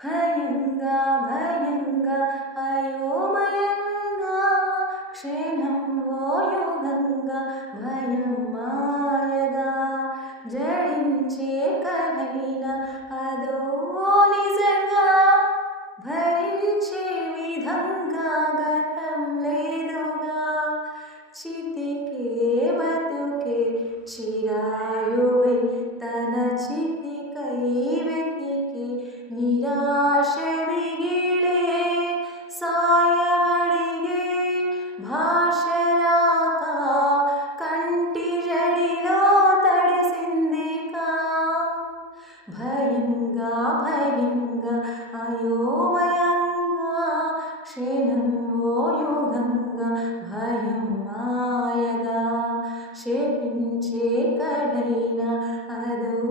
భయంగా భయంగా అయోమయంగా క్షణంలో యుగంగా భయం మాయగా జడించే కలైన అదో నిజంగా భరించే విధంగా గతం లేదుగా చితికే బతుకే చిరాయువై తన చితికై వెతికి నిరాశ మిగిలే సాయమడిగే భాష రాక కంటి జడిలో తడిసిందిగా భయంగా భయంగా అయోమయంగా క్షణంలో యుగంగా భయం మాయగా శపించే కడైన అదో